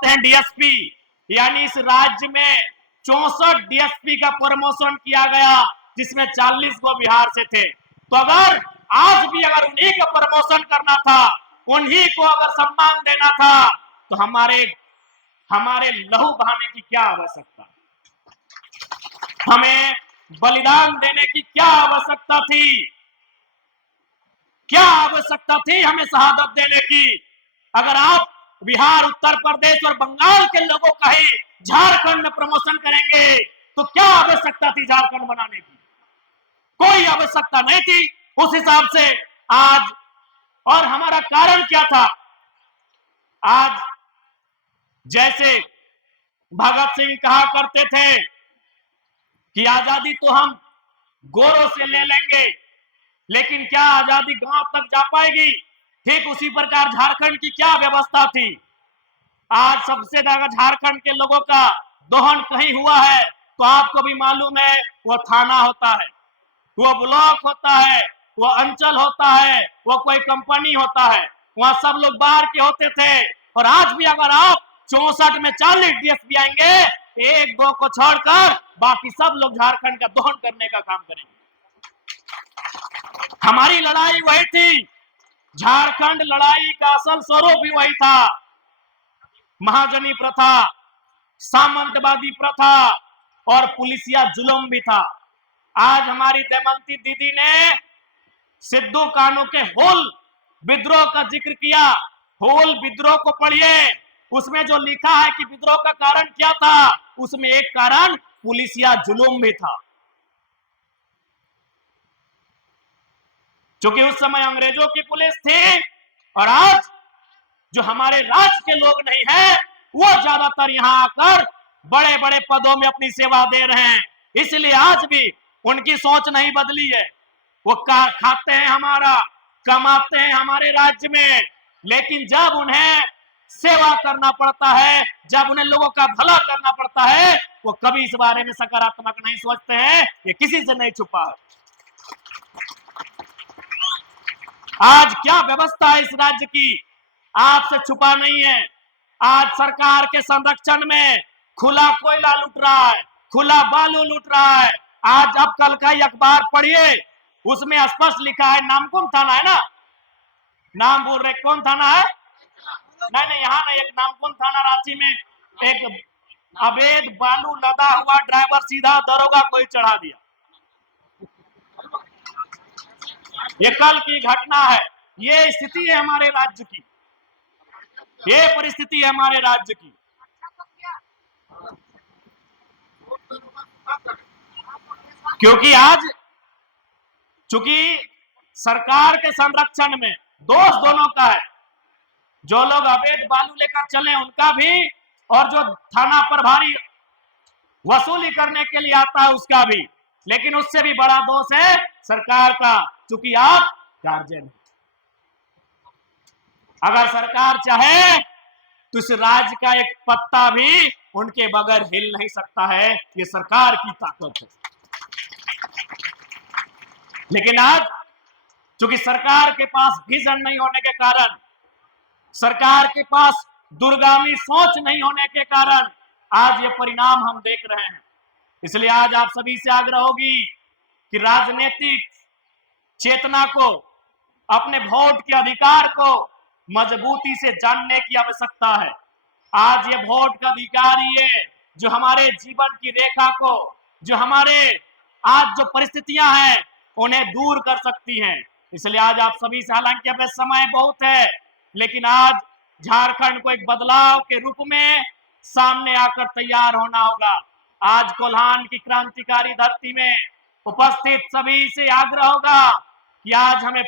समझते हैं डीएसपी, यानी इस राज्य में 64 डीएसपी का प्रमोशन किया गया, जिसमें 40 वो बिहार से थे। तो अगर आज भी अगर उन्हीं का प्रमोशन करना था, उन्हीं को अगर सम्मान देना था, तो हमारे लहू बहाने की क्या आवश्यकता, हमें बलिदान देने की क्या आवश्यकता थी, क्या आवश्यकता थी हमें शहादत देने की। अगर आप बिहार, उत्तर प्रदेश और बंगाल के लोगों का ही झारखंड में प्रमोशन करेंगे, तो क्या आवश्यकता थी झारखंड बनाने की? कोई आवश्यकता नहीं थी उस हिसाब से आज। और हमारा कारण क्या था? आज जैसे भगत सिंह कहा करते थे कि आजादी तो हम गोरों से ले लेंगे, लेकिन क्या आजादी गांव तक जा पाएगी? ठीक उसी प्रकार झारखंड की क्या व्यवस्था थी। आज सबसे ज्यादा झारखंड के लोगों का दोहन कहीं हुआ है तो आपको भी मालूम है, वो थाना होता है, वो ब्लॉक होता है, वो अंचल होता है, वो कोई कंपनी होता है। वहां सब लोग बाहर के होते थे। और आज भी अगर आप 64 में 40 डीएसपी आएंगे, एक दो को छोड़कर बाकी सब लोग झारखंड का दोहन करने का काम करेंगे। हमारी लड़ाई वही थी, झारखंड लड़ाई का असल स्वरूप भी वही था। महाजनी प्रथा, सामंतवादी प्रथा और पुलिसिया जुल्म भी था। आज हमारी दमयंती दीदी ने सिद्धू कान्हू के हुल विद्रोह का जिक्र किया। हुल विद्रोह को पढ़िए, उसमें जो लिखा है कि विद्रोह का कारण क्या था, उसमें एक कारण पुलिसिया जुल्म भी था। क्योंकि उस समय अंग्रेजों की पुलिस थी और आज जो हमारे राज्य के लोग नहीं है, वो ज्यादातर यहां आकर बड़े बड़े पदों में अपनी सेवा दे रहे हैं। इसलिए आज भी उनकी सोच नहीं बदली है। वो खाते हैं हमारा, कमाते हैं हमारे राज्य में, लेकिन जब उन्हें सेवा करना पड़ता है, जब उन्हें लोगों का भला करना पड़ता है, वो कभी इस बारे में सकारात्मक नहीं सोचते हैं। ये किसी से नहीं छुपा है। आज क्या व्यवस्था है इस राज्य की, आपसे छुपा नहीं है। आज सरकार के संरक्षण में खुला कोयला लूट रहा है, खुला बालू लूट रहा है। आज अब कल का ही अखबार पढ़िए, उसमें स्पष्ट लिखा है, नामकुम थाना है ना, नाम बोल रहे कौन थाना है? नहीं, यहाँ नहीं, एक नामकुम थाना रांची में एक अवैध बालू लदा हुआ ड्राइवर सीधा दरोगा को ही चढ़ा दिया। ये कल की घटना है। ये स्थिति है हमारे राज्य की, ये परिस्थिति है हमारे राज्य की। क्योंकि आज चूंकि सरकार के संरक्षण में दोष दोनों का है, जो लोग अवैध बालू लेकर चले उनका भी, और जो थाना प्रभारी वसूली करने के लिए आता है उसका भी। लेकिन उससे भी बड़ा दोष है सरकार का, चूंकि आप गार्जियन। अगर सरकार चाहे तो इस राज्य का एक पत्ता भी उनके बगैर हिल नहीं सकता है। ये सरकार की ताकत है। लेकिन आज चूंकि सरकार के पास विजन नहीं होने के कारण, सरकार के पास दूरगामी सोच नहीं होने के कारण आज ये परिणाम हम देख रहे हैं। इसलिए आज आप सभी से आग्रह होगी कि राजनीतिक चेतना को, अपने वोट के अधिकार को मजबूती से जानने की आवश्यकता है। आज ये वोट का अधिकार ही है जो हमारे जीवन की रेखा को, जो हमारे आज जो परिस्थितियां हैं उन्हें दूर कर सकती हैं। इसलिए आज आप सभी से, हालांकि अब समय बहुत है, लेकिन आज झारखंड को एक बदलाव के रूप में सामने आकर तैयार होना होगा। आज कोल्हान की क्रांतिकारी धरती में उपस्थित सभी से आग्रह होगा कि आज हमें